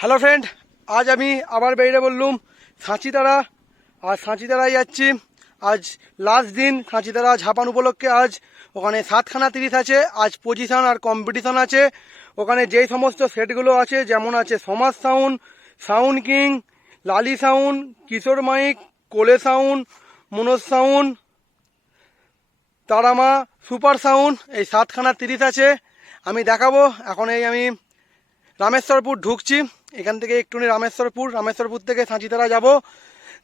Hello friend আজ আমি আবার বেরিয়ে বললুম সাঁচিতারা। আর সাঁচিতারায় যাচ্ছি। আজ লাস্ট দিন সাঁচিতারা ঝাপান উপলক্ষে আজ ওখানে সাতখানা তিরিশ আছে, আজ পজিশন আর কম্পিটিশন আছে। ওখানে যেই সমস্ত সেটগুলো আছে, যেমন আছে Samaj sound sound king Lali sound Kishore mike, কোলে sound Manoj sound Tarama super sound এই সাতখানা তিরিশ আছে। আমি দেখাবো। এখন এই আমি রামেশ্বরপুর ঢুকছি। এখান থেকে একটুখানি রামেশ্বরপুর রামেশ্বরপুর থেকে সাঁচিতারা যাব।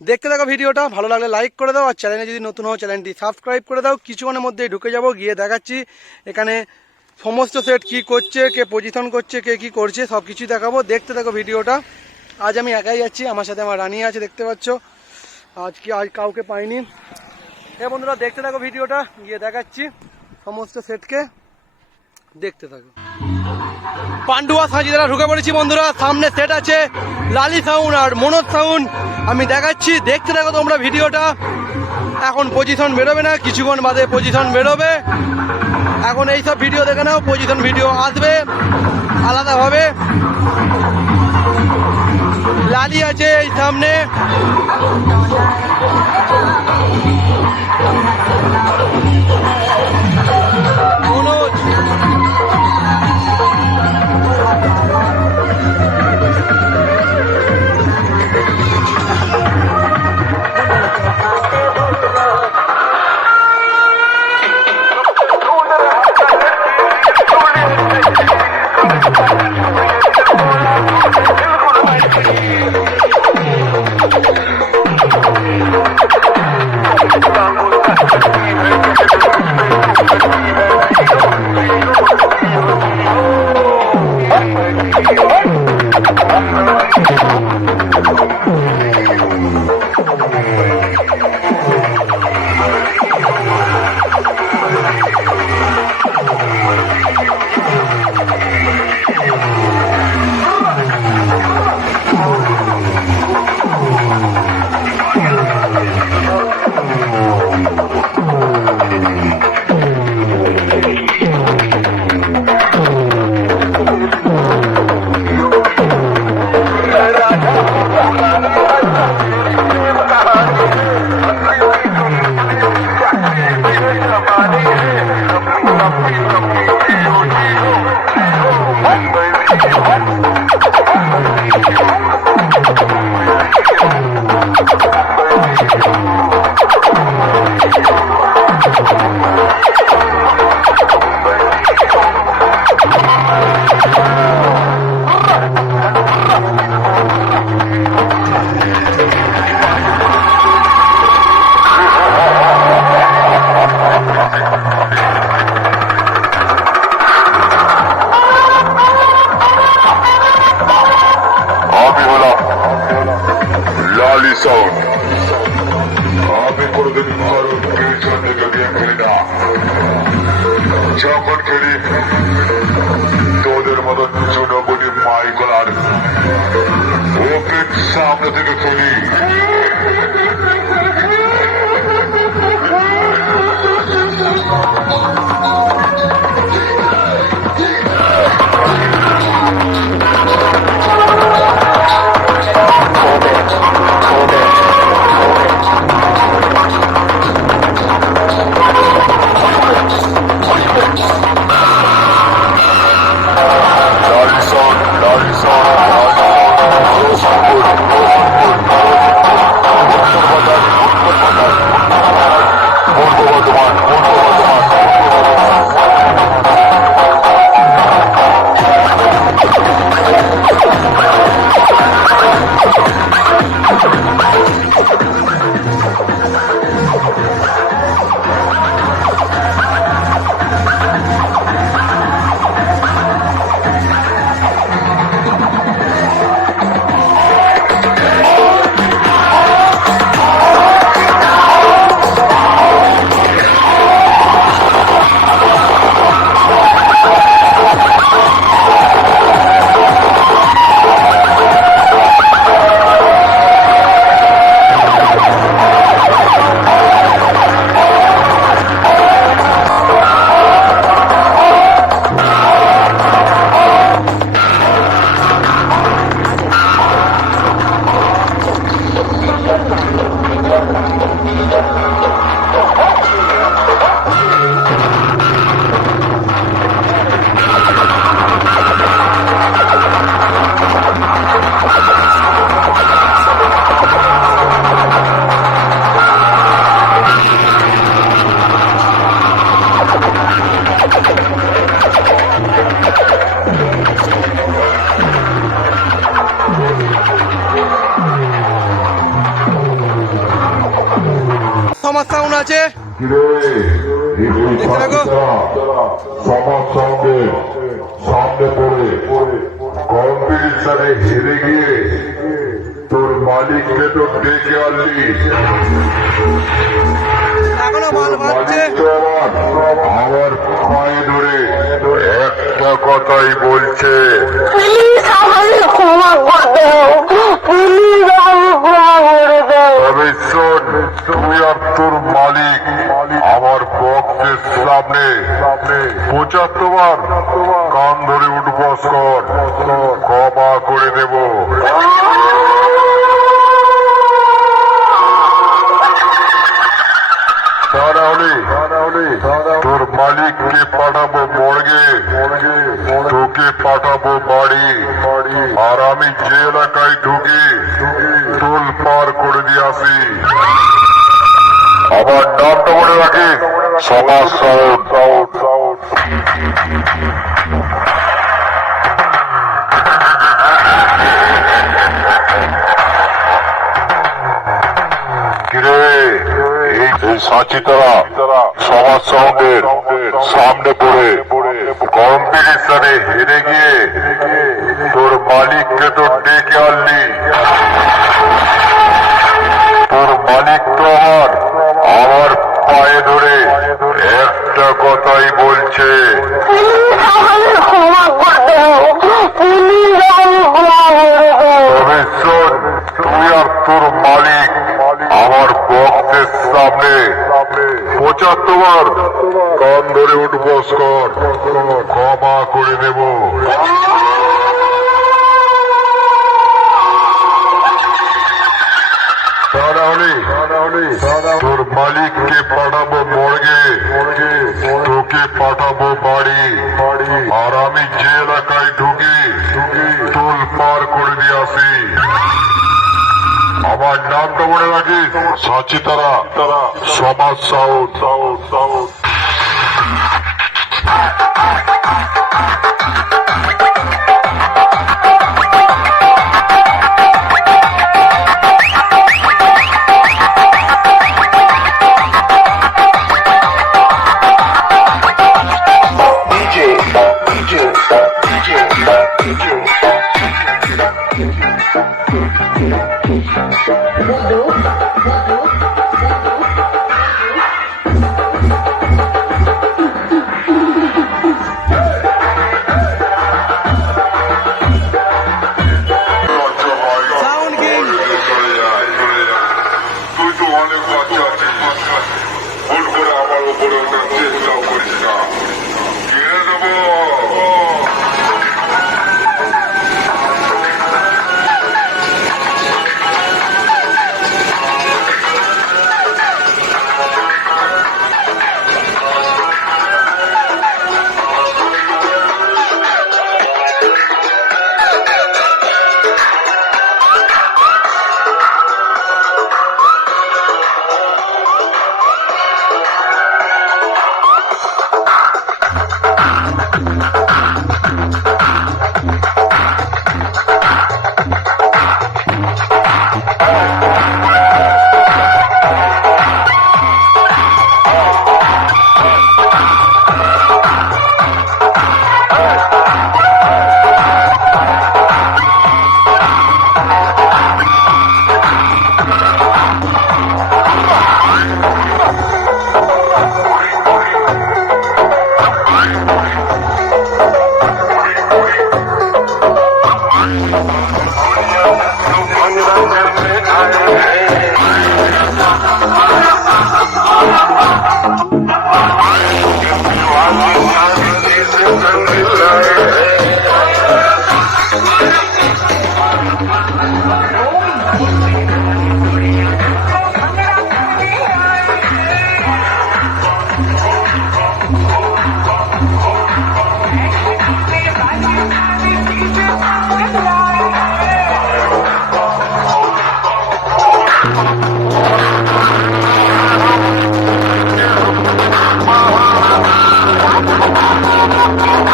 দেখতে থাকো ভিডিওটা, ভালো লাগলে লাইক করে দাও, আর চ্যানেলে যদি নতুন হও চ্যানেলটি সাবস্ক্রাইব করে দাও। কিছুক্ষণের মধ্যেই ঢুকে যাব, গিয়ে দেখাচ্ছি এখানে সমস্ত সেট কি করছে, কে পজিশন করছে, কে কি করছে সব কিছুই দেখাবো। দেখতে থাকো ভিডিওটা। আজ আমি একাই যাচ্ছি, আমার সাথে আমার রানী আছে, দেখতে পাচ্ছ। আজ কি, আজ কাউকে পাইনি। এ বন্ধুরা, দেখতে থাকো ভিডিওটা, গিয়ে দেখাচ্ছি সমস্ত সেটকে দেখতে থাকো। পান্ডুয়া সাজিদারা ঢুকে পড়েছি বন্ধুরা, সামনে সেট আছে লালি সাউন্ড আর মনোজ সাউন্ড আমি দেখাচ্ছি, দেখতে থাকো তোমরা ভিডিওটা। এখন পজিশন বেরোবে না, কিছুক্ষণ বাদে পজিশন বেরোবে। এখন এইসব ভিডিও দেখে নাও পজিশন ভিডিও আসবে আলাদাভাবে। লালি আছে এই সামনে। মালিককে তো ডেকে আনলি আমার পায়ে ধরে একটা কথাই বলছে। তবে শোন তুই আর তোর মালিক আমার বক্সের সামনে সামনে পঁচাত্তর কান ধরে উঠবস কর। ক্ষমা করে দেব। তোর মালিককে পাঠাবো মর্গে, তোকে পাঠাবো বাড়ি, আর আমি যে এলাকায় ঢুকি তোল পার করে দিয়ে আসি। আমার নামটা মনে রাখি সমাজ সাউন্ড সাউন্ড। সাচিতারা সমাজ সঙ্গের সামনে পড়ে। কম্পিটিশনে হেরে গিয়ে তোর মালিককে তোর মালিককে পাঠাবো মর্গে তোকে পাঠাবো বাড়ি আর আমি যে এলাকায় ঢুকি তোল পার করে দিয়ে আসি আমার নামটা মনে রাখিস, Sachitara. Samaj south south south.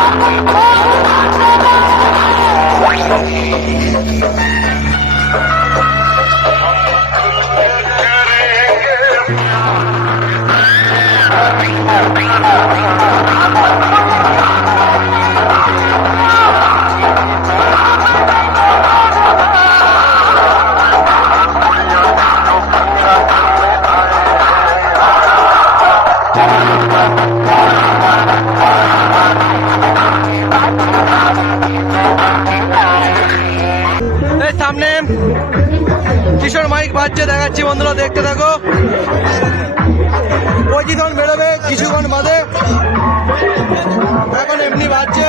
Oh, my God. এই কিশোর মাইক বাজছে, দেখাচ্ছি বন্ধুরা, দেখতে থাকো। পজিশন বেরোবে, কিছুক্ষণ বাদে। এখন এমনি বাজছে।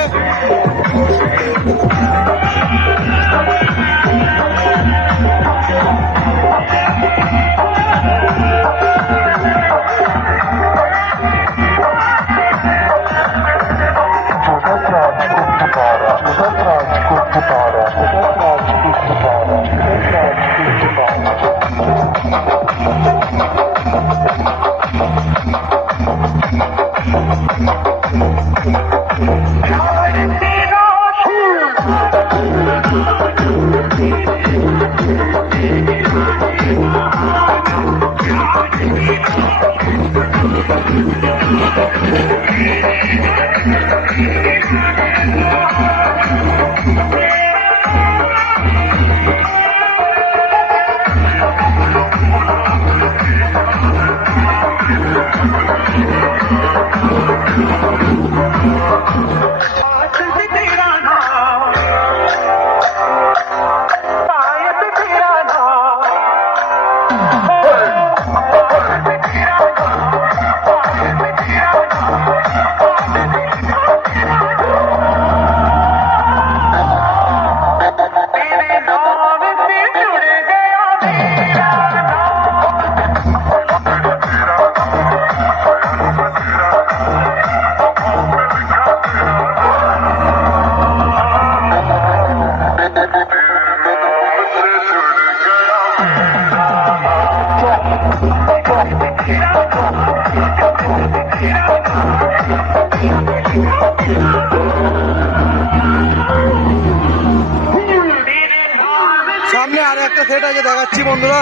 সামনে আর একটা সেট আছে, দেখাচ্ছি বন্ধুরা।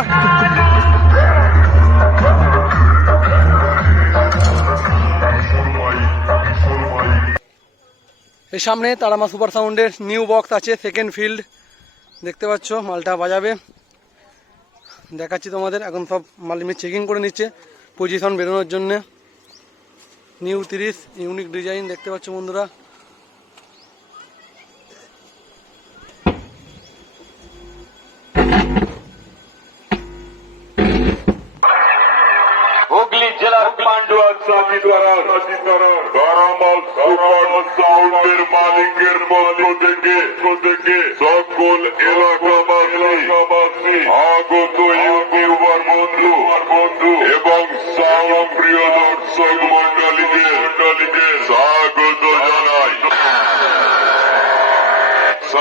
এই সামনে তারামা সুপার সাউন্ডের নিউ বক্স আছে সেকেন্ড ফিল্ড দেখতে পাচ্ছ, মালটা বাজাবে। দেখাচ্ছি তোমাদের। এখন সব মালিমি চেকিং করে নিচ্ছে। পজিশন বেরোনোর জন্যে। নিউ তিরিশ ইউনিক ডিজাইন দেখতে পাচ্ছ বন্ধুরা। পান্ডুয়া সাথী দ্বারা গরমাল সাউন্ডের মালিকের পক্ষ থেকে থেকে সকল এলাকাবাসী আগত ইউটিউবার বন্ধু বন্ধু। এবং সাউন্ড প্রিয় দর্শক মন্ডলীকে মন্ডলীদের স্বাগত।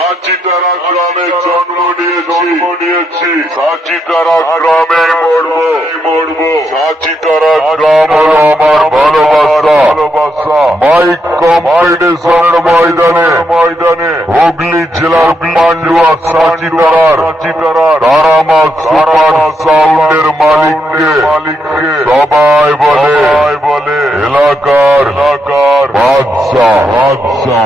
সাচিতারা গ্রামে জন্ম নিয়েছি। নিয়েছি সাচিতারা গ্রামে মরব। মরব সাচিতারা গ্রাম হলো আমার ভালোবাসা। ভালোবাসা মাইক কম্পিটিশনের ময়দানে। ময়দানে হুগলি জেলার পান্ডুয়া সাচিতারার সাচিতারার তারামা সুপার সাউন্ডের মালিককে মালিককে সবাই বলে। বলে এলাকার এলাকার বাদশা বাদশা